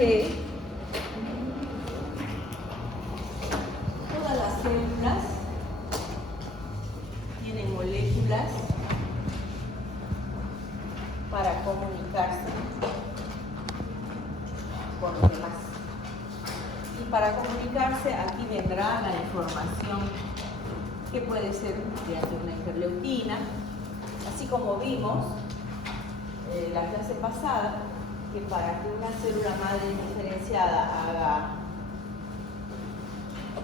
que todas las células tienen moléculas para comunicarse con los demás. Y para comunicarse, aquí vendrá la información que puede ser mediante una interleuquina, así como vimos la clase pasada, que para que una célula madre diferenciada haga,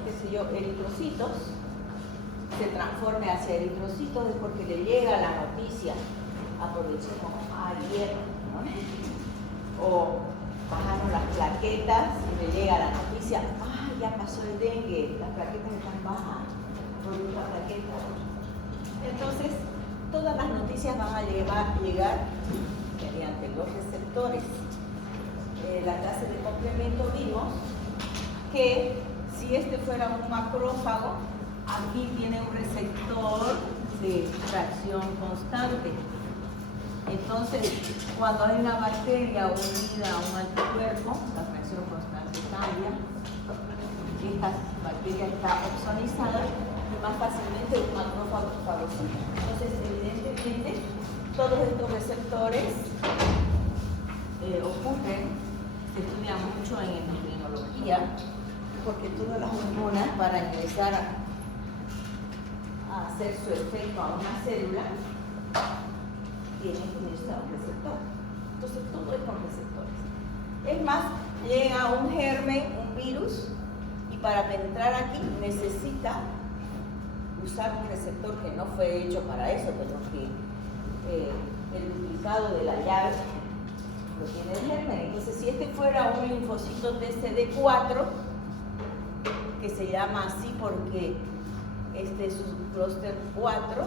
qué sé yo, eritrocitos, se transforme hacia eritrocitos, es porque le llega la noticia, aprovechemos hierro, ¿no? O bajamos las plaquetas y le llega la noticia, ya pasó el dengue, las plaquetas están bajas por una plaqueta. Entonces, todas las noticias van a llegar mediante los receptores. La clase de complemento vimos que si este fuera un macrófago, aquí tiene un receptor de tracción constante. Entonces, cuando hay una bacteria unida a un anticuerpo, la fracción constante cambia. Esta bacteria está opsonizada y más fácilmente un macrófago fagocita. Entonces, evidentemente, todos estos receptores ocurren, se estudian mucho en endocrinología, porque todas las hormonas, para ingresar a hacer su efecto a una célula, tienen que unirse a un receptor. Entonces, todo es con receptores. Es más, llega un germen, un virus, y para penetrar aquí necesita usar un receptor que no fue hecho para eso, pero que el duplicado de la llave lo tiene el germen. Entonces, si este fuera un linfocito TCD4, que se llama así porque este es su clúster 4,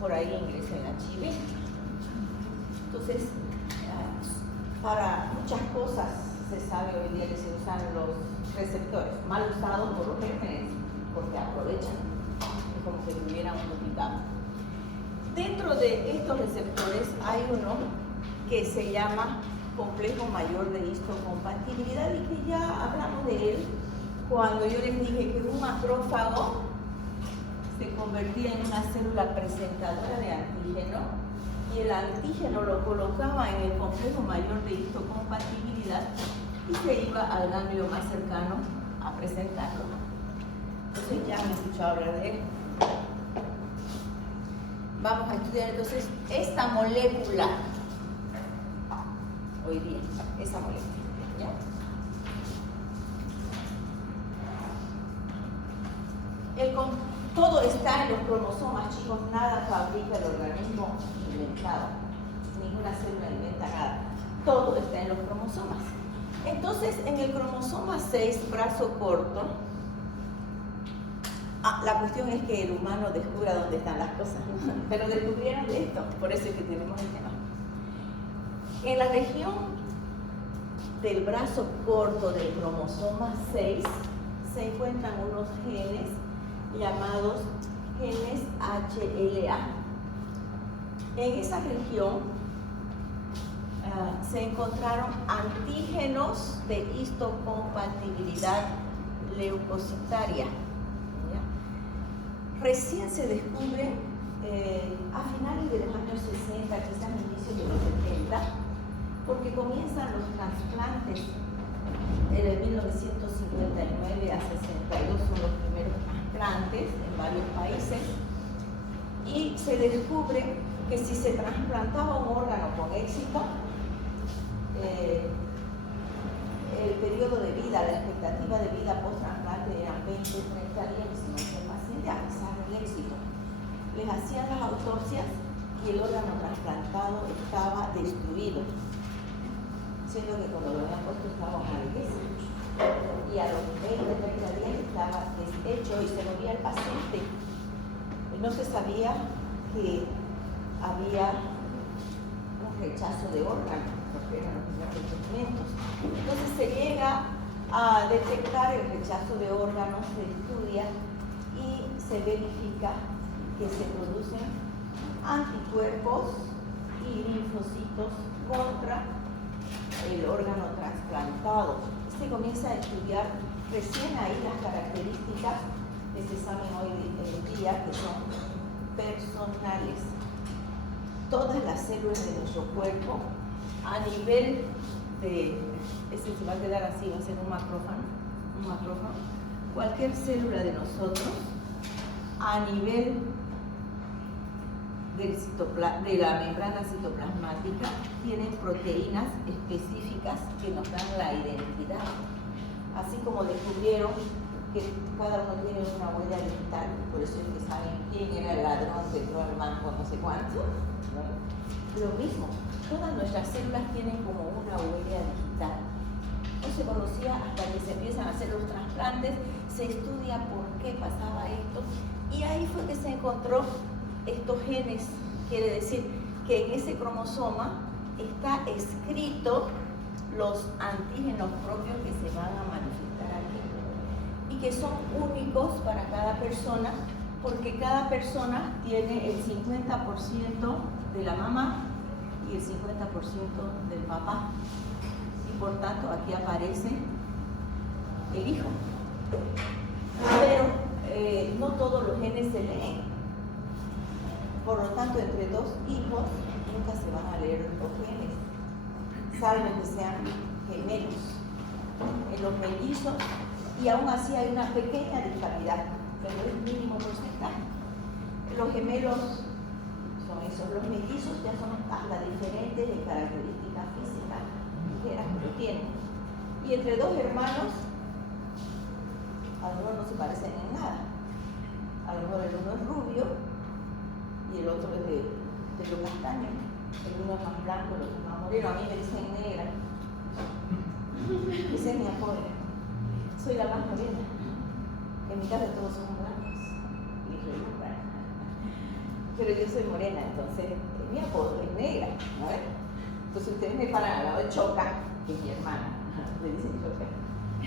por ahí ingresa el HIV. Entonces, para muchas cosas se sabe hoy día que se usan los receptores, mal usados por los gérmenes, porque aprovechan, es como que tuvieran un duplicado. Dentro de estos receptores hay uno que se llama complejo mayor de histocompatibilidad y que ya hablamos de él cuando yo les dije que un macrófago se convertía en una célula presentadora de antígeno y el antígeno lo colocaba en el complejo mayor de histocompatibilidad y se iba al ganglio más cercano a presentarlo. Entonces ya me escuchado hablar de él. Vamos a estudiar entonces esta molécula hoy día, esa molécula, ¿ya? Todo está en los cromosomas, chicos, nada fabrica el organismo inventado, ninguna célula inventa nada, todo está en los cromosomas. Entonces, en el cromosoma 6, brazo corto, la cuestión es que el humano descubra dónde están las cosas, pero descubrieron de esto, por eso es que tenemos el tema. En la región del brazo corto del cromosoma 6 se encuentran unos genes llamados genes HLA. En esa región se encontraron antígenos de histocompatibilidad leucocitaria. Recién se descubre a finales de los años 60, quizás a inicios de los 70, porque comienzan los trasplantes en el 1959 a 62, son los primeros trasplantes en varios países, y se descubre que si se trasplantaba un órgano con éxito, el periodo de vida, la expectativa de vida post-trasplante eran 20, 30 días, y si no el paciente, a pesar del éxito, les hacían las autopsias y el órgano trasplantado estaba destruido, siendo que cuando lo habían puesto estaba malísimo. Y a los 20, 30 días estaba deshecho y se moría el paciente. No se sabía que había un rechazo de órganos, porque eran los primeros experimentos. Entonces se llega a detectar el rechazo de órganos, se estudia y se verifica que se producen anticuerpos y linfocitos contra el órgano trasplantado. trasplantado. Se comienza a estudiar recién ahí las características que se saben hoy en día, que son personales. Todas las células de nuestro cuerpo, a nivel de, ese se va a quedar así, va a ser un macrófago, cualquier célula de nosotros, a nivel de la membrana citoplasmática, tienen proteínas específicas que nos dan la identidad. Así como descubrieron que cada uno tiene una huella digital, por eso es que saben quién era el ladrón que entró al banco no sé cuánto, ¿no? Lo mismo, todas nuestras células tienen como una huella digital. No se conocía hasta que se empiezan a hacer los trasplantes, se estudia por qué pasaba esto, y ahí fue que se encontró estos genes. Quiere decir que en ese cromosoma está escrito los antígenos propios que se van a manifestar aquí y que son únicos para cada persona, porque cada persona tiene el 50% de la mamá y el 50% del papá, y por tanto aquí aparece el hijo. Pero no todos los genes se leen. Por lo tanto, entre dos hijos nunca se van a leer los genes, salvo que sean gemelos. En los mellizos, y aún así hay una pequeña disparidad, pero es mínimo porcentaje. Los gemelos son esos, los mellizos ya son hasta diferentes de características físicas, ligeras, pero tienen. Y entre dos hermanos, a lo mejor no se parecen en nada. A lo mejor el uno es rubio y el otro es de pelo castaño. El uno es más blanco, el otro es más moreno. A mí me dicen negra. Ese es mi apodo. Soy la más morena. En mi casa todos somos blancos. Y yo digo, bueno. Pero yo soy morena, entonces mi apodo es negra, ¿no? Entonces ustedes me paran al lado de Choca, que es mi hermana. Le dicen Choca.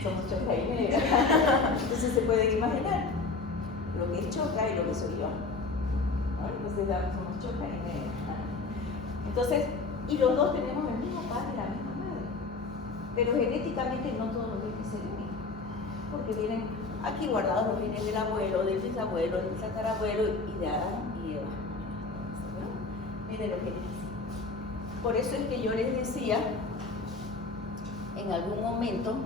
Somos Choca y negra. Entonces se pueden imaginar lo que es Choca y lo que soy yo. ¿No? Entonces somos Choca y negra. Entonces, y los dos tenemos el mismo padre y la misma madre. Pero genéticamente no todos los genes se unen, porque vienen aquí guardados los genes del abuelo, del bisabuelo, del tatarabuelo y de Adán y Eva. ¿No? Miren los genes. Por eso es que yo les decía en algún momento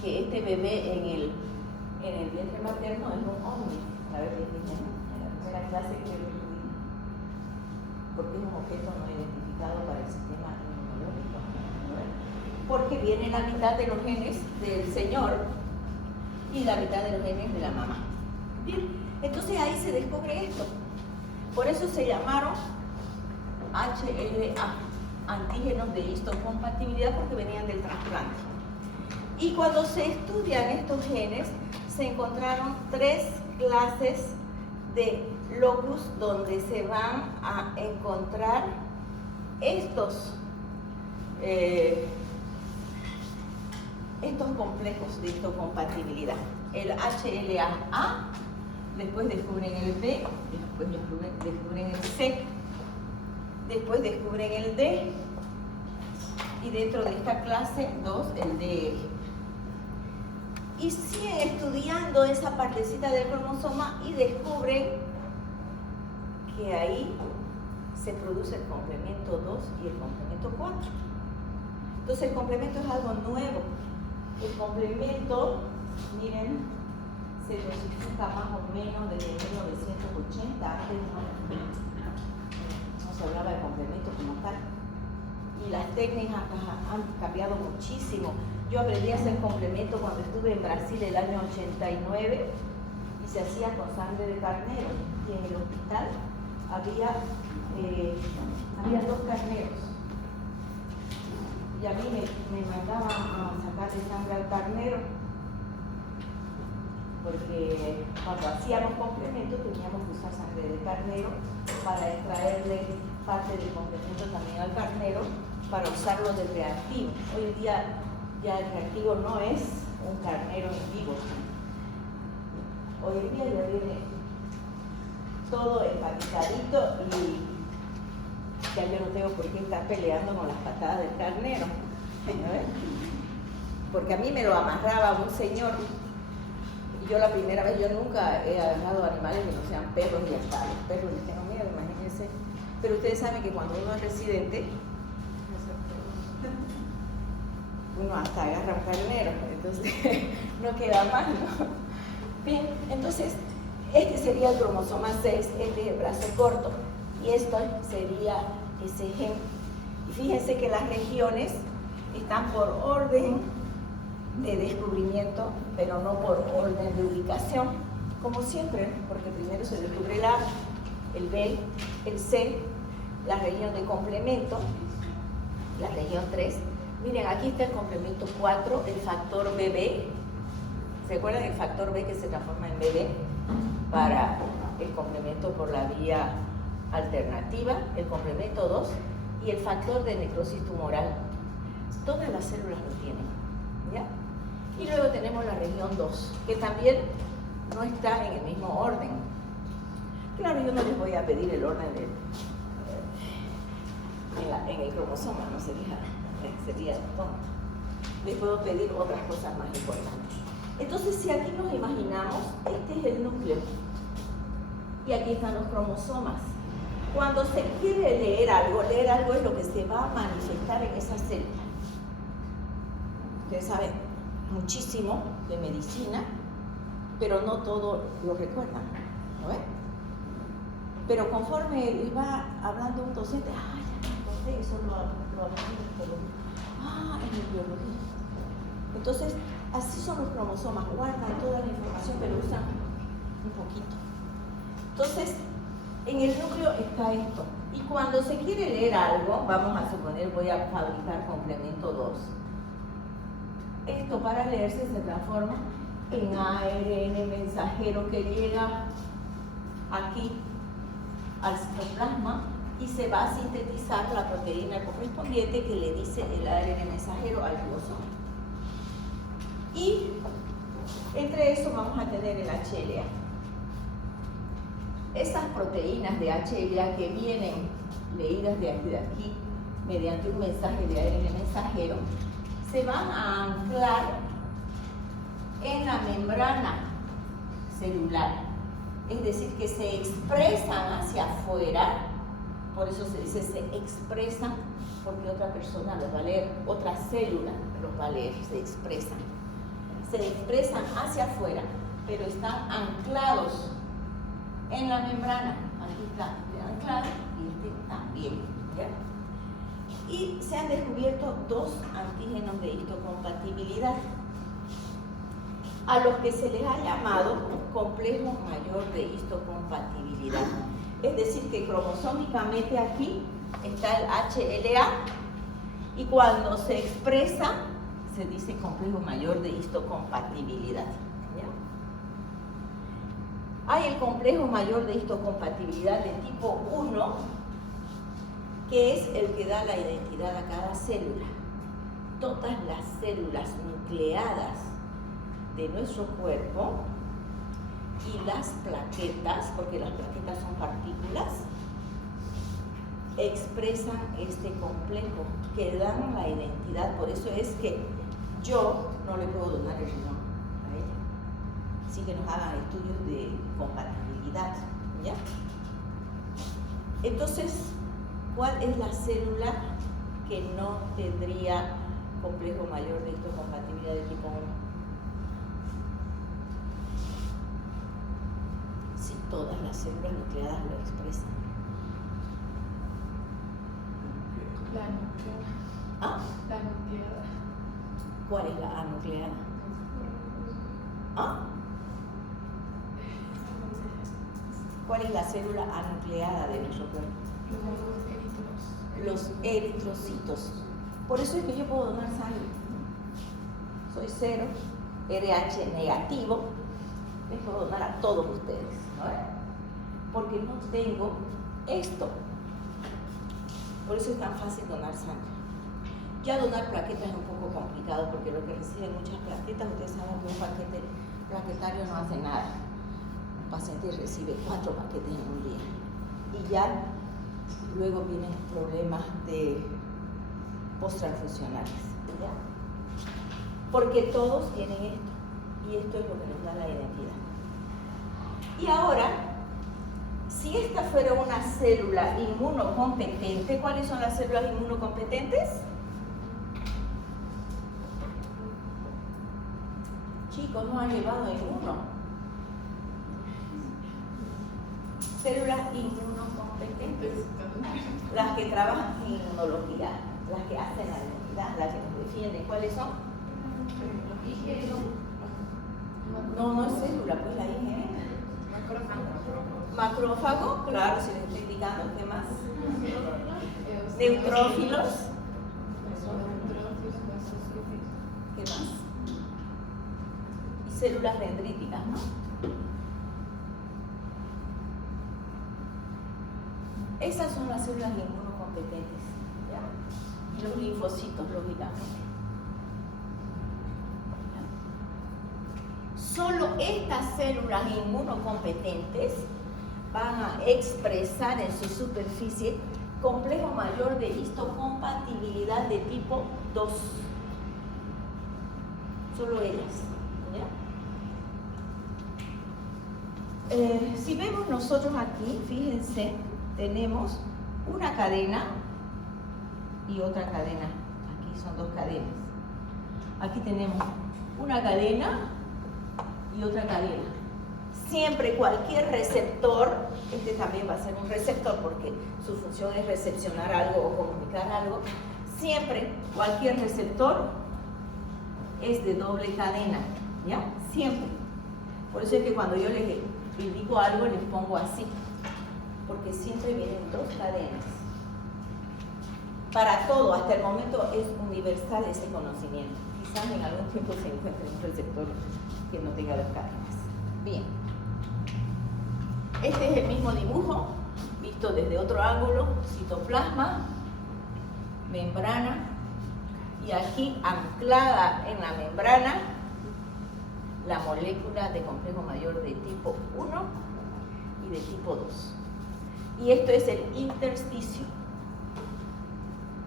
que este bebé en el vientre materno es un ovni. A ver, en la primera clase que yo vi, porque es un objeto no identificado para el sistema inmunológico, ¿no? Porque viene la mitad de los genes del señor y la mitad de los genes de la mamá. Bien, entonces ahí se descubre esto. Por eso se llamaron HLA, antígenos de histocompatibilidad, porque venían del trasplante. Y cuando se estudian estos genes, se encontraron 3 clases de locus donde se van a encontrar estos complejos de histocompatibilidad. El HLA-A, después descubren el B, después descubren el C, después descubren el D, y dentro de esta clase 2 el D. Y siguen estudiando esa partecita del cromosoma y descubren que ahí se produce el complemento 2 y el complemento 4. Entonces el complemento es algo nuevo. El complemento, miren, se dosifica más o menos desde 1980, antes no se hablaba de complemento como tal. Y las técnicas han cambiado muchísimo. Yo aprendí a hacer complemento cuando estuve en Brasil el año 89 y se hacía con sangre de carnero. Y en el hospital había 2 carneros. Y a mí me mandaban a sacarle sangre al carnero, porque cuando hacíamos complemento teníamos que usar sangre de carnero para extraerle parte del complemento también al carnero para usarlo de reactivo. Hoy en día ya el reactivo no es un carnero en vivo. Hoy en día ya viene todo empaquetadito y ya yo no tengo por qué estar peleando con las patadas del carnero. porque a mí me lo amarraba un señor. Y yo la primera vez, yo nunca he agarrado animales que no sean perros, y hasta los perros les tengo miedo, imagínense. Pero ustedes saben que cuando uno es residente, uno hasta agarra un carnero, entonces no queda mal, ¿no? Bien, entonces este sería el cromosoma 6, este es el brazo corto, y esto sería ese gen. Y fíjense que las regiones están por orden de descubrimiento, pero no por orden de ubicación, como siempre, porque primero se descubre el A, el B, el C, la región de complemento, la región 3. Miren, aquí está el complemento 4, el factor BB. ¿Se acuerdan del factor B que se transforma en BB para el complemento por la vía alternativa? El complemento 2 y el factor de necrosis tumoral. Todas las células lo tienen, ¿ya? Y luego tenemos la región 2, que también no está en el mismo orden. Claro, yo no les voy a pedir el orden en el cromosoma, no sería tonto. Les puedo pedir otras cosas más importantes. Entonces, si aquí nos imaginamos, este es el núcleo y aquí están los cromosomas. Cuando se quiere leer algo es lo que se va a manifestar en esa célula. Ustedes saben muchísimo de medicina, pero no todo lo recuerdan, ¿no ven? Pero conforme les va hablando un docente, ya no sé, eso lo aprendí en biología. En biología. Entonces, así son los cromosomas, guardan toda la información, pero usan un poquito. Entonces, en el núcleo está esto. Y cuando se quiere leer algo, vamos a suponer, voy a fabricar complemento 2. Esto para leerse se transforma en ARN mensajero que llega aquí al citoplasma y se va a sintetizar la proteína correspondiente que le dice el ARN mensajero al ribosoma. Y entre eso vamos a tener el HLA. Esas proteínas de HLA que vienen leídas de aquí mediante un mensaje de ARN mensajero se van a anclar en la membrana celular, es decir, que se expresan hacia afuera. Por eso se dice se expresan, porque otra persona los va a leer, otra célula los va a leer, se expresan hacia afuera, pero están anclados en la membrana. Aquí está anclado y este también, ¿ya? Y se han descubierto 2 antígenos de histocompatibilidad, a los que se les ha llamado complejo mayor de histocompatibilidad. Es decir, que cromosómicamente aquí está el HLA y cuando se expresa se dice complejo mayor de histocompatibilidad. ¿Ya? Hay el complejo mayor de histocompatibilidad de tipo 1, que es el que da la identidad a cada célula. Todas las células nucleadas de nuestro cuerpo y las plaquetas, porque las plaquetas son partículas, expresan este complejo que dan la identidad. Por eso es que yo no le puedo donar el riñón a ella, sí que nos hagan estudios de compatibilidad, ¿ya? Entonces, ¿cuál es la célula que no tendría complejo mayor de histocompatibilidad de tipo 1? Si todas las células nucleadas lo expresan. La nucleada. ¿Ah? La nucleada. ¿Cuál es la anucleada? ¿Ah? ¿Cuál es la célula anucleada de nuestro cuerpo? Los eritrocitos. Por eso es que yo puedo donar sangre. Soy 0, RH negativo. Les puedo donar a todos ustedes, ¿no? Porque no tengo esto. Por eso es tan fácil donar sangre. Ya donar plaquetas es un poco complicado, porque lo que reciben muchas plaquetas, ustedes saben que un paquete plaquetario no hace nada. Un paciente recibe 4 paquetes en un día. Y ya luego vienen problemas de post-transfusionales. ¿Ya? porque todos tienen esto, y esto es lo que nos da la identidad. Y ahora, si esta fuera una célula inmunocompetente, ¿cuáles son las células inmunocompetentes? Chicos, no han llevado ninguno. Células inmunocompetentes, las que trabajan en inmunología, las que hacen la inmunidad, las que nos defienden. ¿Cuáles son? No es célula, pues la IgM. Macrófago, claro, si les estoy indicando. ¿Qué más? Neutrófilos. ¿Qué más? Y células dendríticas, ¿no? Esas son las células inmunocompetentes, ¿ya? Y los linfocitos, lógicamente. ¿Ya? Solo estas células inmunocompetentes van a expresar en su superficie complejo mayor de histocompatibilidad de tipo 2. Solo ellas, ¿ya? Si vemos nosotros aquí, fíjense, tenemos una cadena y otra cadena. Aquí son dos cadenas. Aquí tenemos una cadena y otra cadena. Siempre cualquier receptor, este también va a ser un receptor porque su función es recepcionar algo o comunicar algo. Siempre cualquier receptor es de doble cadena, ¿ya? Siempre. Por eso es que cuando yo les indico algo les pongo así, porque siempre vienen dos cadenas. Para todo, hasta el momento es universal ese conocimiento. Quizás en algún tiempo se encuentre un receptor que no tenga dos cadenas. Bien. Este es el mismo dibujo, visto desde otro ángulo: citoplasma, membrana, y aquí anclada en la membrana la molécula de complejo mayor de tipo 1 y de tipo 2. Y esto es el intersticio.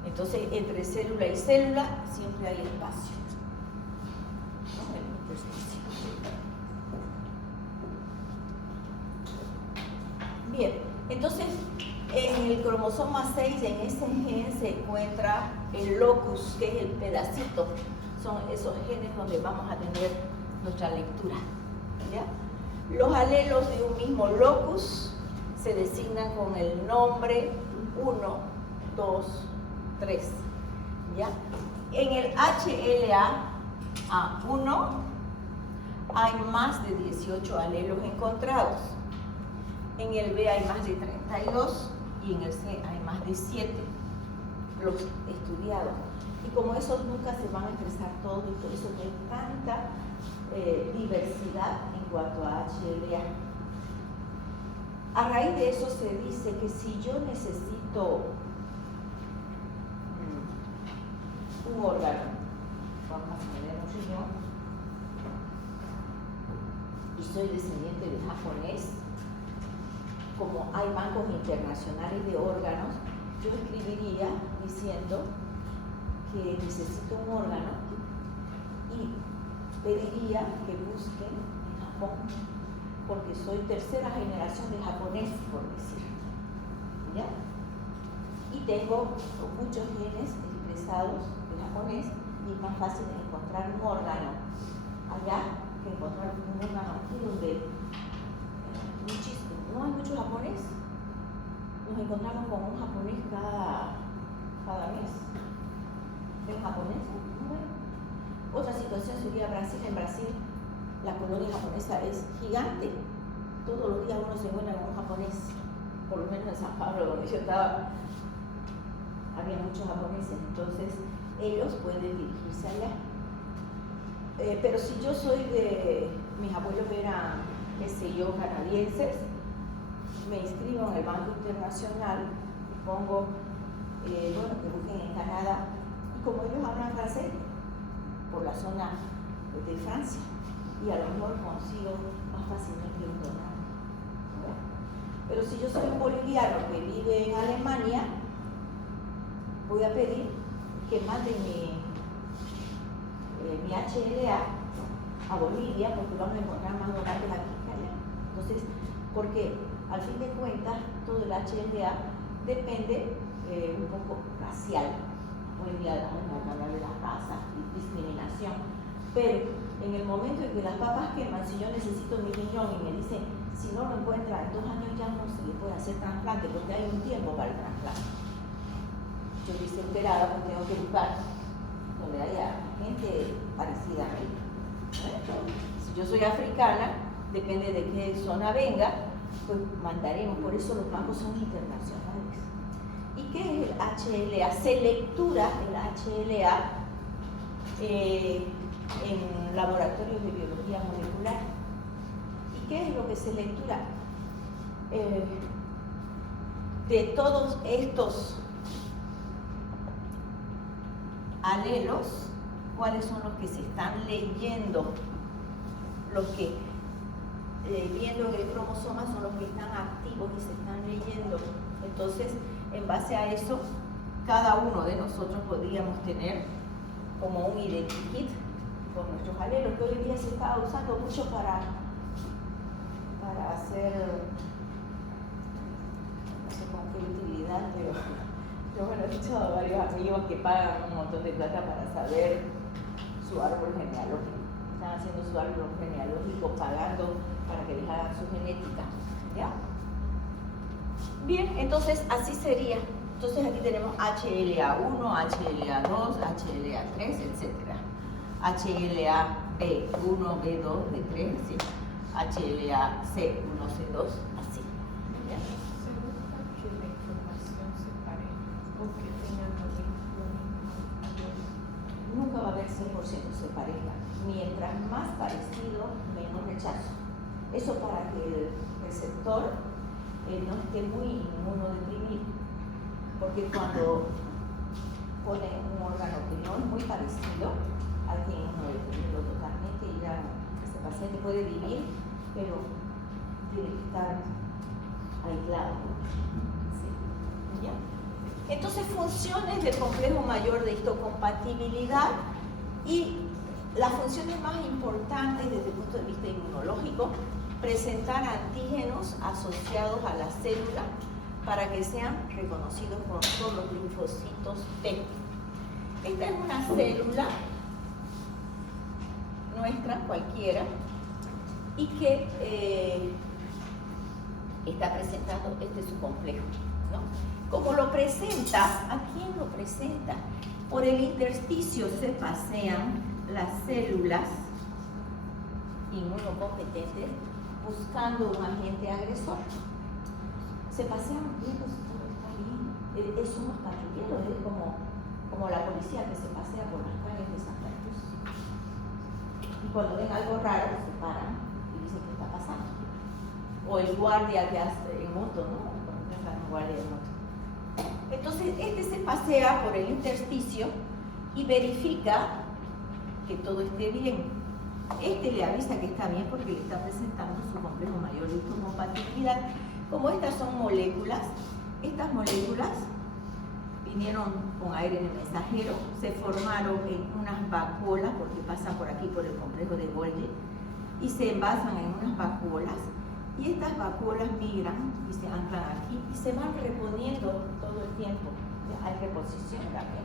Entonces, entre célula y célula siempre hay espacio, ¿no? El intersticio. Bien, entonces en el cromosoma 6, en ese gen, se encuentra el locus, que es el pedacito. Son esos genes donde vamos a tener nuestra lectura, ¿ya? Los alelos de un mismo locus se designan con el nombre 1, 2, 3, ¿ya? En el HLA-A1 hay más de 18 alelos encontrados. En el B hay más de 32 y en el C hay más de 7, los estudiados. Y como esos nunca se van a expresar todos, y por eso no hay tanta diversidad en cuanto a HLA. A raíz de eso se dice que si yo necesito un órgano, vamos a poner un riñón, y soy descendiente de japonés, como hay bancos internacionales de órganos, yo escribiría diciendo que necesito un órgano y pediría que busquen en Japón, porque soy tercera generación de japonés, por decir, ¿ya? Y tengo muchos genes expresados de japonés, y es más fácil encontrar un órgano allá que encontrar un órgano aquí donde no hay mucho japonés. Nos encontramos con un japonés cada mes. ¿Es japonés? No. Otra situación sería Brasil. En Brasil la colonia japonesa es gigante. Todos los días uno se encuentra con un japonés. Por lo menos en San Pablo, donde yo estaba, había muchos japoneses. Entonces ellos pueden dirigirse allá. Pero si yo soy mis abuelos eran, qué sé yo, canadienses, me inscribo en el Banco Internacional y pongo, bueno, que busquen en Canadá, y como ellos hablan francés, por la zona de Francia, y a lo mejor consigo más fácilmente un donante, ¿no? Pero si yo soy un boliviano que vive en Alemania, voy a pedir que manden mi HLA a Bolivia, porque vamos a encontrar más donantes aquí que allá. Entonces, porque al fin de cuentas, todo el HLA depende un poco racial. Hoy en día vamos a hablar de las razas y discriminación. Pero en el momento en que las papas queman, si yo necesito mi riñón y me dicen, si no lo encuentra en 2 años ya no se le puede hacer trasplante porque hay un tiempo para el trasplante. Yo estoy operada porque tengo que buscar donde haya gente parecida a mí. Si yo soy africana, depende de qué zona venga, pues mandaremos. Por eso los bancos son internacionales. ¿Y qué es el HLA? Se lectura el HLA en laboratorios de biología molecular. ¿Y qué es lo que se lectura? De todos estos alelos, ¿cuáles son los que se están leyendo? Los que, viendo en el cromosoma, son los que están activos y se están leyendo. Entonces, en base a eso, cada uno de nosotros podríamos tener como un identikit con nuestros alelos, que hoy en día se está usando mucho para hacer, no sé con qué utilidad, pero bueno, he escuchado a varios amigos que pagan un montón de plata para saber su árbol genealógico. Están haciendo su árbol genealógico pagando para que les hagan su genética. ¿Ya? Bien, entonces así sería. Entonces aquí tenemos HLA1, HLA2, HLA3, etc. HLA-B1, B2, B3, ¿sí? HLA-C1, C2, así. ¿Ya? ¿Se busca que la información se pareja o que tengan lo mismo? Nunca va a haber 100% se pareja. Mientras más parecido, menos rechazo. Eso para que el receptor no esté muy inmunodeprimido. Porque cuando pone un órgano que no es muy parecido, hay que inmunodeprimirlo totalmente y ya ese paciente puede vivir, pero tiene que estar aislado. ¿Sí? ¿Ya? Entonces, funciones del complejo mayor de histocompatibilidad y las funciones más importantes desde el punto de vista inmunológico: presentar antígenos asociados a la célula para que sean reconocidos por todos los linfocitos T. Esta es una célula nuestra, cualquiera, y que está presentando, este es su complejo, ¿no? Como lo presenta, ¿a quién lo presenta? Por el intersticio se pasean las células inmunocompetentes buscando un agente agresor. Se pasean viendo si todo está bien. Somos patrulleros, es como la policía que se pasea por las calles de Santa Cruz. Y cuando ven algo raro, se paran y dicen qué está pasando. O el guardia que hace en moto, ¿no? Cuando dejan un guardia en moto. Entonces, este se pasea por el intersticio y verifica que todo esté bien. Este le avisa que está bien porque le está presentando su complejo mayor de histocompatibilidad. Como estas son moléculas, estas moléculas vinieron con ARN mensajero, se formaron en unas vacuolas, porque pasan por aquí por el complejo de Golgi, y se envasan en unas vacuolas, y estas vacuolas migran y se anclan aquí y se van reponiendo todo el tiempo. Hay reposición también,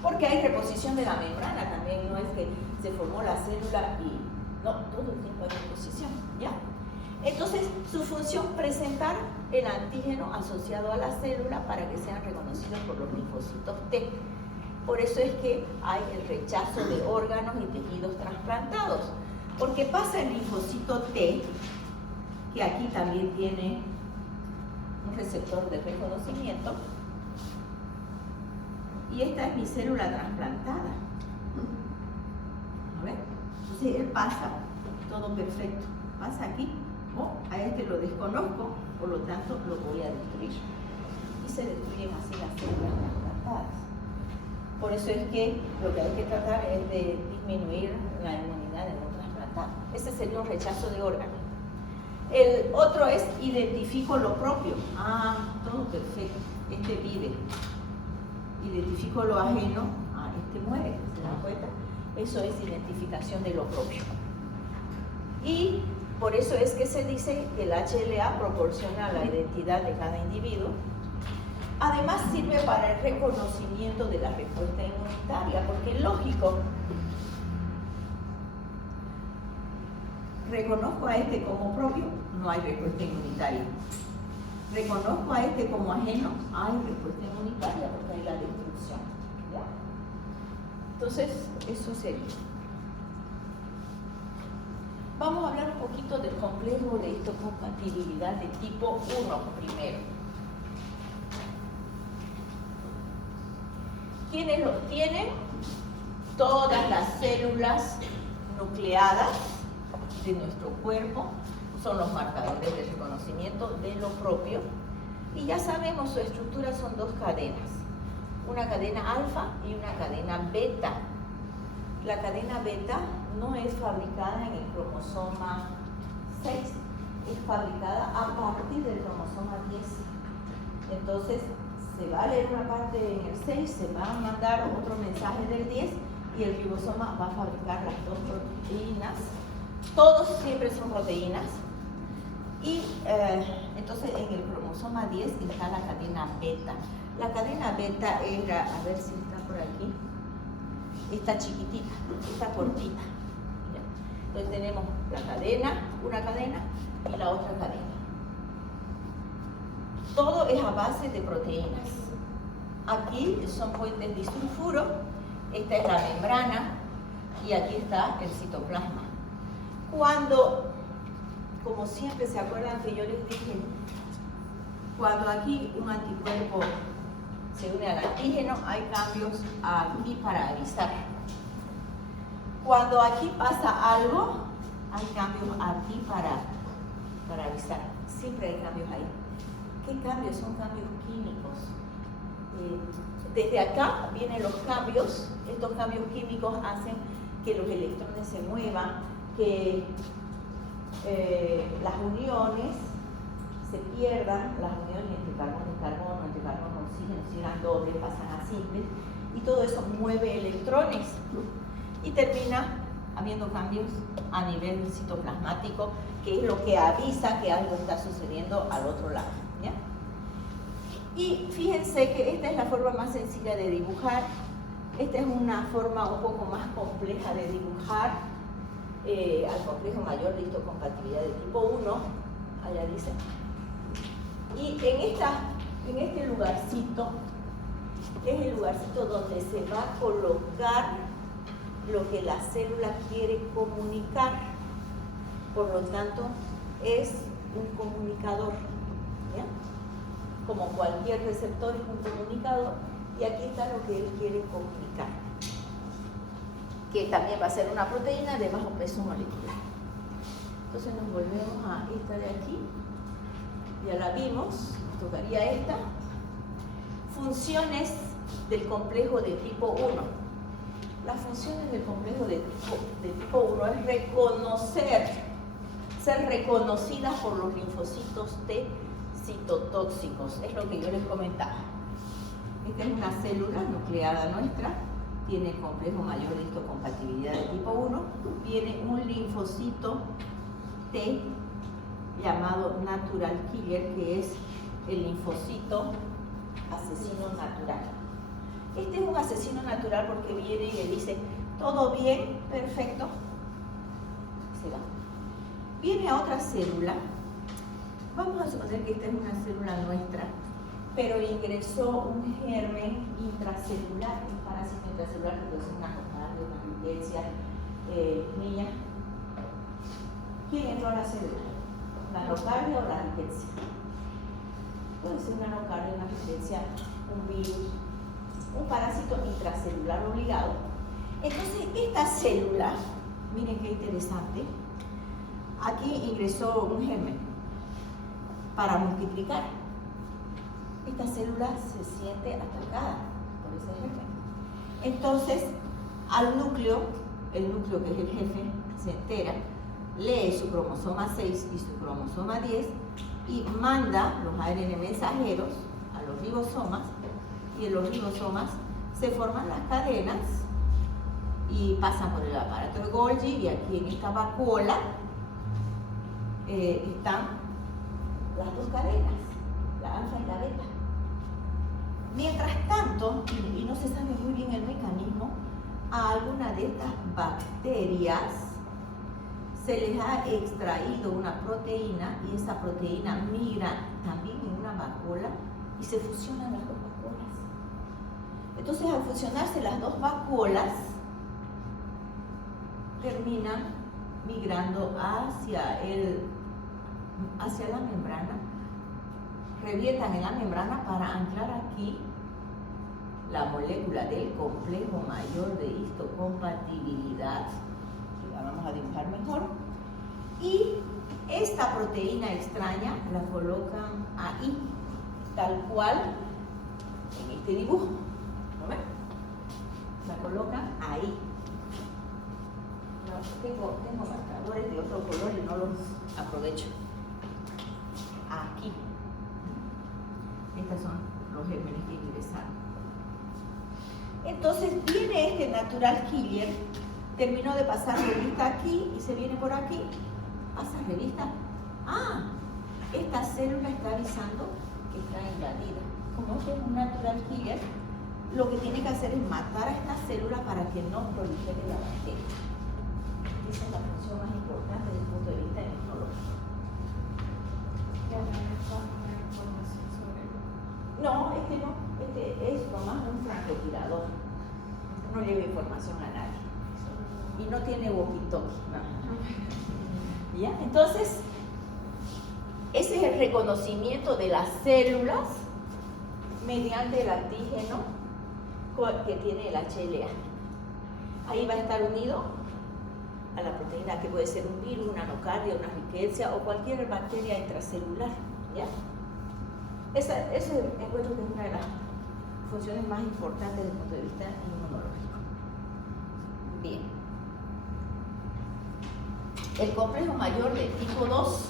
porque hay reposición de la membrana también, no es que se formó la célula y no, todo el tiempo hay reposición, ¿ya? Entonces, su función, presentar el antígeno asociado a la célula para que sean reconocidos por los linfocitos T. Por eso es que hay el rechazo de órganos y tejidos trasplantados, porque pasa el linfocito T, que aquí también tiene un receptor de reconocimiento, y esta es mi célula trasplantada. ¿A ver? Entonces él pasa, todo perfecto, pasa aquí. A este lo desconozco, por lo tanto lo voy a destruir. Y se destruyen así las células trasplantadas. Por eso es que lo que hay que tratar es de disminuir la inmunidad de los trasplantados. Ese sería un rechazo de órganos. El otro es identifico lo propio. Todo perfecto. Este vive. Identifico lo ajeno. Este muere. ¿Se dan cuenta? Eso es identificación de lo propio. Y por eso es que se dice que el HLA proporciona la identidad de cada individuo. Además sirve para el reconocimiento de la respuesta inmunitaria, porque es lógico. Reconozco a este como propio, no hay respuesta inmunitaria. Reconozco a este como ajeno, hay respuesta inmunitaria porque hay la destrucción. ¿Ya? Entonces, eso sería. Vamos a hablar un poquito del complejo de histocompatibilidad de tipo 1 primero. ¿Quiénes lo tienen? Todas las células nucleadas de nuestro cuerpo son los marcadores de reconocimiento de lo propio. Y ya sabemos, su estructura son dos cadenas. Una cadena alfa y una cadena beta. La cadena beta no es fabricada en el cromosoma 6, es fabricada a partir del cromosoma 10. Entonces, se va a leer una parte en el 6, se va a mandar otro mensaje del 10 y el ribosoma va a fabricar las dos proteínas. Todos siempre son proteínas. Y entonces en el cromosoma 10 está la cadena beta. La cadena beta era, a ver si está por aquí, esta chiquitita, esta cortita. ¿Ya? Entonces tenemos la cadena, una cadena y la otra cadena. Todo es a base de proteínas. Aquí son puentes disulfuro, esta es la membrana y aquí está el citoplasma. Cuando, como siempre, ¿se acuerdan que yo les dije? Cuando aquí un anticuerpo se une al antígeno, hay cambios aquí para avisar. Cuando aquí pasa algo, hay cambios aquí para avisar. Siempre hay cambios ahí. ¿Qué cambios? Son cambios químicos. Desde acá vienen los cambios. Estos cambios químicos hacen que los electrones se muevan, que las uniones se pierdan, las uniones entre carbono y carbono, entre carbono y oxígeno, si eran dobles, pasan a simples, y todo eso mueve electrones y termina habiendo cambios a nivel citoplasmático, que es lo que avisa que algo está sucediendo al otro lado. ¿Ya? Y fíjense que esta es la forma más sencilla de dibujar. Esta es una forma un poco más compleja de dibujar al complejo mayor de histocompatibilidad de tipo 1, allá dice. Y en este lugarcito, es el lugarcito donde se va a colocar lo que la célula quiere comunicar. Por lo tanto, es un comunicador. ¿Ya? Como cualquier receptor es un comunicador, y aquí está lo que él quiere comunicar, que también va a ser una proteína de bajo peso molecular. Entonces nos volvemos a esta de aquí, ya la vimos, nos tocaría esta. Funciones del complejo de tipo 1. Las funciones del complejo de tipo 1 es ser reconocidas por los linfocitos T citotóxicos, es lo que yo les comentaba. Esta es una célula nucleada nuestra, tiene el complejo mayor de histocompatibilidad de tipo 1, viene un linfocito T llamado natural killer, que es el linfocito asesino natural. Este es un asesino natural porque viene y le dice, todo bien, perfecto, se va. Viene a otra célula, vamos a suponer que esta es una célula nuestra, pero ingresó un germen intracelular, un parásito intracelular que puede ser una nocardia, una rickettsia, niña. ¿Quién entró a la célula? ¿La nocardia o la rickettsia? Puede ser una nocardia, una rickettsia, un virus, un parásito intracelular obligado. Entonces, esta célula, miren qué interesante, aquí ingresó un germen para multiplicar. Esta célula se siente atacada por ese germen. Entonces, al núcleo, el núcleo que es el jefe, se entera, lee su cromosoma 6 y su cromosoma 10 y manda los ARN mensajeros a los ribosomas, y en los ribosomas se forman las cadenas y pasan por el aparato de Golgi, y aquí en esta vacuola están las dos cadenas, la alfa y la beta. Mientras tanto, y no se sabe muy bien el mecanismo, a alguna de estas bacterias se les ha extraído una proteína, y esa proteína migra también en una vacuola y se fusionan las dos vacuolas. Entonces, al fusionarse las dos vacuolas, terminan migrando hacia la membrana, revientan en la membrana para anclar aquí la molécula del complejo mayor de histocompatibilidad, que la vamos a dibujar mejor, y esta proteína extraña la colocan ahí, tal cual en este dibujo, ¿no ven? La colocan ahí. No, tengo marcadores de otro color y no los aprovecho. Aquí. Estos son los gérmenes que ingresaron. Entonces viene este natural killer, terminó de pasar revista aquí y se viene por aquí, pasa revista. Ah, esta célula está avisando que está invadida. Como este es un natural killer, lo que tiene que hacer es matar a esta célula para que no prolifere la bacteria. Esa es la función más importante desde el punto de vista inmunológico. No, este es nomás un francotirador. No lleva información a nadie. Y no tiene walkie-talkie. No. ¿Ya? Entonces, ese es el reconocimiento de las células mediante el antígeno que tiene el HLA. Ahí va a estar unido a la proteína, que puede ser un virus, una nocardia, una riqueza o cualquier bacteria intracelular. ¿Ya? Esa encuentro que es una de las funciones más importantes desde el punto de vista inmunológico. Bien. El complejo mayor de tipo 2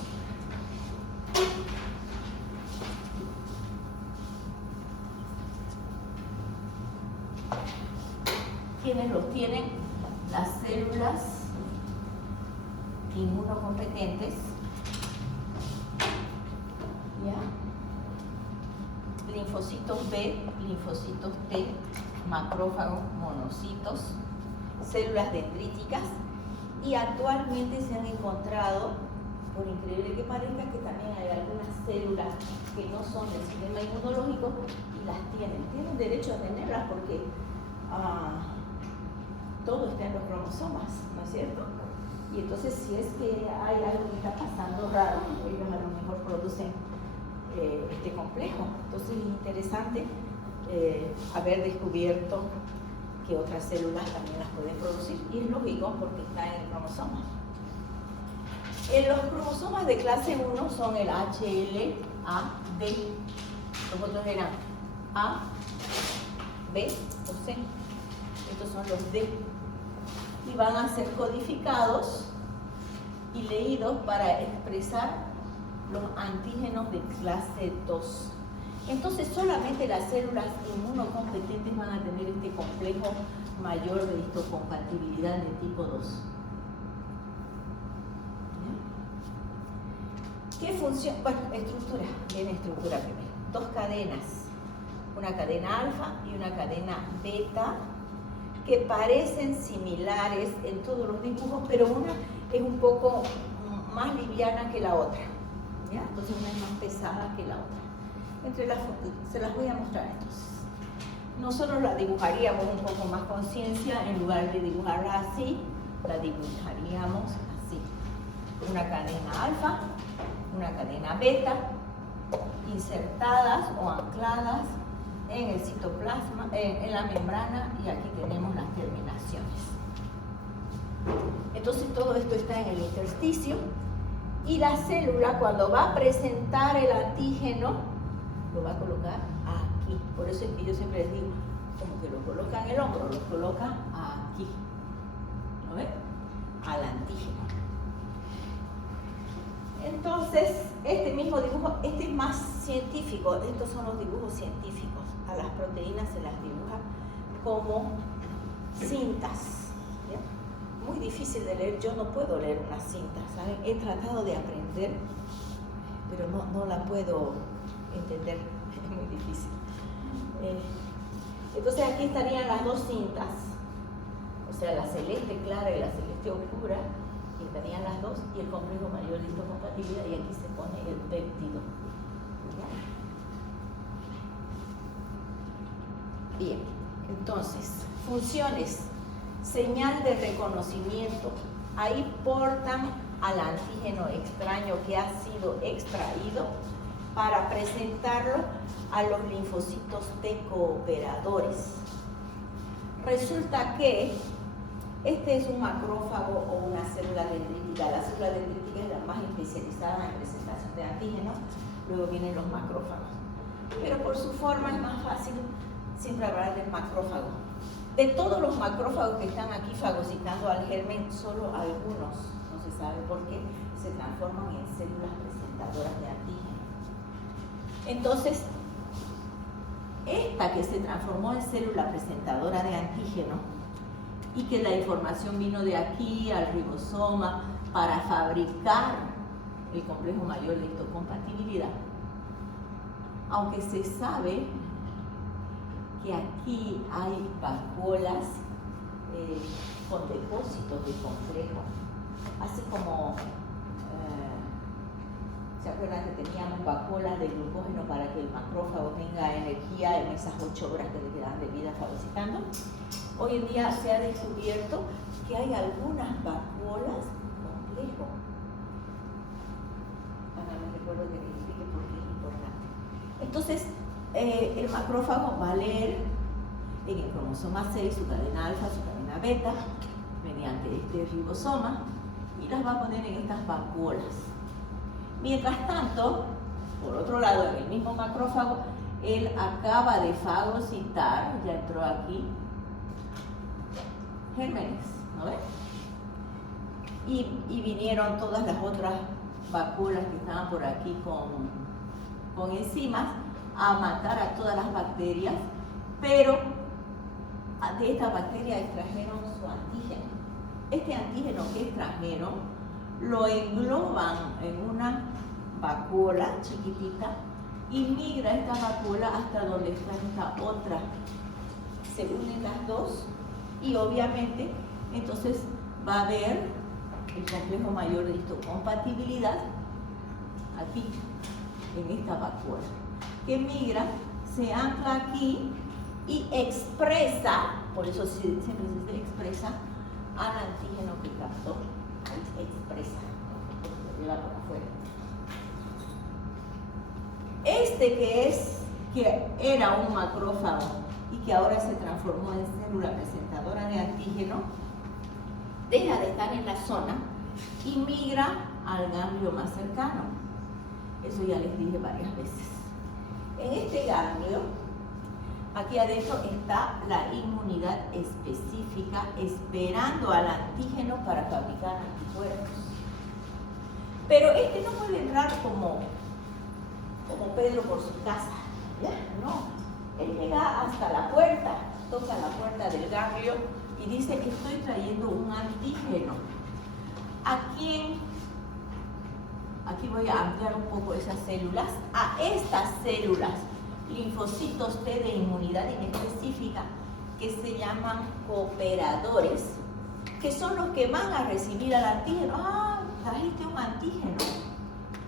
¿quiénes los tienen? Las células inmunocompetentes, ¿ya? Linfocitos B, linfocitos T, macrófagos, monocitos, células dendríticas, y actualmente se han encontrado, por increíble que parezca, que también hay algunas células que no son del sistema inmunológico y las tienen derecho a tenerlas porque todo está en los cromosomas, ¿no es cierto? Y entonces, si es que hay algo que está pasando raro, ellos a lo mejor producen este complejo. Entonces es interesante haber descubierto que otras células también las pueden producir, y es lógico porque está en el cromosoma. Los cromosomas de clase 1 son el HL, A, B. Los otros eran A, B o C. Estos son los D. Y van a ser codificados y leídos para expresar los antígenos de clase 2. Entonces, solamente las células inmunocompetentes van a tener este complejo mayor de histocompatibilidad de tipo 2. ¿Qué función? Bueno, estructura. Viene estructura primero. Dos cadenas. Una cadena alfa y una cadena beta, que parecen similares en todos los dibujos, pero una es un poco más liviana que la otra. ¿Ya? Entonces una es más pesada que la otra. Se las voy a mostrar entonces. Nosotros la dibujaríamos un poco más con ciencia, en lugar de dibujarla así, la dibujaríamos así. Una cadena alfa, una cadena beta, insertadas o ancladas en el citoplasma, en la membrana, y aquí tenemos las terminaciones. Entonces todo esto está en el intersticio, y la célula, cuando va a presentar el antígeno, lo va a colocar aquí. Por eso es que yo siempre les digo, como que lo coloca en el hombro, lo coloca aquí. ¿No ven? Al antígeno. Entonces, este mismo dibujo, este es más científico. Estos son los dibujos científicos. A las proteínas se las dibuja como cintas. difícil de leer, yo no puedo leer una cinta, ¿saben? He tratado de aprender, pero no la puedo entender, es muy difícil. Entonces aquí estarían las dos cintas, o sea, la celeste clara y la celeste oscura, y estarían las dos, y el complejo mayor de histocompatibilidad, y aquí se pone el péptido. Bien, entonces, funciones, señal de reconocimiento, ahí portan al antígeno extraño que ha sido extraído para presentarlo a los linfocitos T cooperadores. Resulta que este es un macrófago o una célula dendrítica. La célula dendrítica es la más especializada en presentación de antígenos, luego vienen los macrófagos. Pero por su forma es más fácil siempre hablar del macrófago. De todos los macrófagos que están aquí fagocitando al germen, solo algunos, no se sabe por qué, se transforman en células presentadoras de antígeno. Entonces, esta que se transformó en célula presentadora de antígeno y que la información vino de aquí al ribosoma para fabricar el complejo mayor de histocompatibilidad, aunque se sabe que aquí hay vacuolas con depósitos de complejo, así como ¿se acuerdan que teníamos vacuolas de glucógeno para que el macrófago tenga energía en esas 8 horas que le quedan de vida fagocitando? Hoy en día se ha descubierto que hay algunas vacuolas complejo. Ahora me recuerdo que les explique por qué es importante. Entonces, el macrófago va a leer en el cromosoma 6 su cadena alfa, su cadena beta, mediante este ribosoma, y las va a poner en estas vacuolas. Mientras tanto, por otro lado, en el mismo macrófago, él acaba de fagocitar, ya entró aquí, gérmenes, ¿no ven? Y vinieron todas las otras vacuolas que estaban por aquí con enzimas a matar a todas las bacterias, pero de esta bacteria extrajeron su antígeno. Este antígeno que extrajeron lo engloban en una vacuola chiquitita y migra esta vacuola hasta donde está esta otra. Se unen las dos y obviamente entonces va a haber el complejo mayor de histocompatibilidad aquí, en esta vacuola, que migra, se ancla aquí y expresa, por eso siempre se expresa al antígeno que captó, expresa, lo lleva por afuera. Este que era un macrófago y que ahora se transformó en célula presentadora de antígeno, deja de estar en la zona y migra al ganglio más cercano. Eso ya les dije varias veces. En este ganglio, aquí adentro está la inmunidad específica esperando al antígeno para fabricar anticuerpos. Pero este no puede entrar como Pedro por su casa, ¿ya? No, él llega hasta la puerta, toca la puerta del ganglio y dice que estoy trayendo un antígeno. ¿A quién? Aquí voy a ampliar un poco esas células. A estas células, linfocitos T de inmunidad inespecífica, que se llaman cooperadores, que son los que van a recibir al antígeno. Ah, trajiste un antígeno.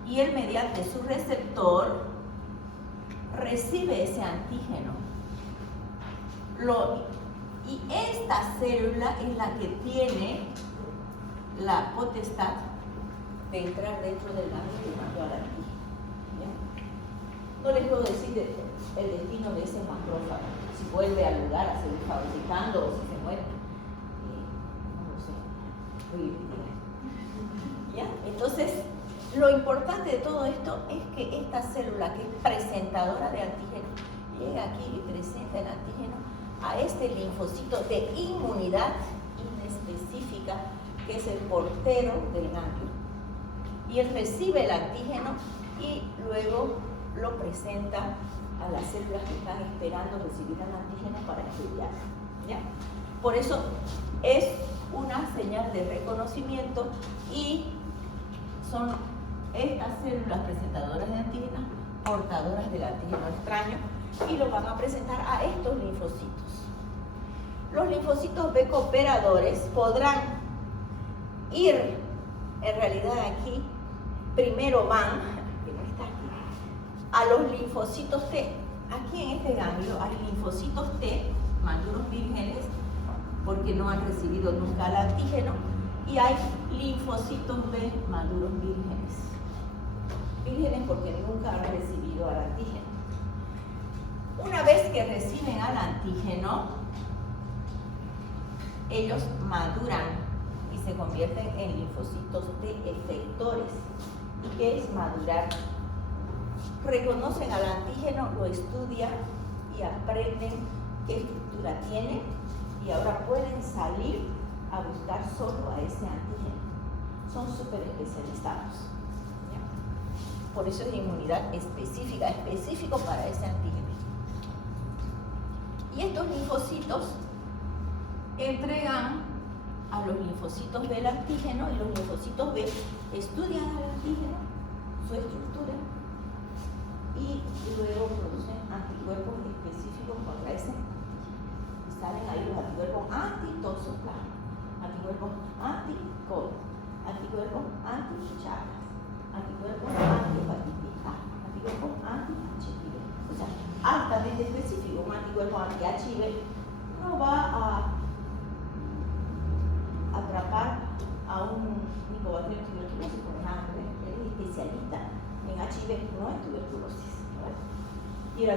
Y él, mediante su receptor, recibe ese antígeno. Y esta célula es la que tiene la potestad de entrar dentro del ganglio y matar al antígeno. ¿Ya? No les puedo decir el destino de ese macrófago, si vuelve al lugar a seguir fabricando o si se muere. No lo sé. ¿Ya? Entonces, lo importante de todo esto es que esta célula, que es presentadora de antígeno, llega aquí y presenta el antígeno a este linfocito de inmunidad inespecífica, que es el portero del ganglio. Y él recibe el antígeno y luego lo presenta a las células que están esperando recibir el antígeno para estudiar. ¿Ya? Por eso es una señal de reconocimiento y son estas células presentadoras de antígenos portadoras del antígeno extraño y lo van a presentar a estos linfocitos. Los linfocitos B cooperadores podrán ir, en realidad aquí, primero van, que no está aquí, a los linfocitos T. Aquí en este ganglio hay linfocitos T, maduros vírgenes, porque no han recibido nunca el antígeno, y hay linfocitos B maduros vírgenes. Vírgenes porque nunca han recibido el antígeno. Una vez que reciben al antígeno, ellos maduran y se convierten en linfocitos T efectores. ¿Y qué es madurar? Reconocen al antígeno, lo estudian y aprenden qué estructura tiene y ahora pueden salir a buscar solo a ese antígeno. Son súper especializados. Por eso es inmunidad específica, específico para ese antígeno. Y estos linfocitos entregan a los linfocitos B el antígeno y los linfocitos B estudian al antígeno, su estructura, y luego producen anticuerpos específicos contra ese antígeno. Y salen ahí los anticuerpos anti-toxoplasma, anticuerpos anti-COVID, anticuerpos anti-chagas, anticuerpos anti-hepatitis A, anticuerpos anti-HIV. O sea, altamente específico. Un anticuerpo anti-HIV no va a atrapar a un micobacterio tuberculosis, por ejemplo. Él es especialista en HIV, no en tuberculosis. ¿Vale?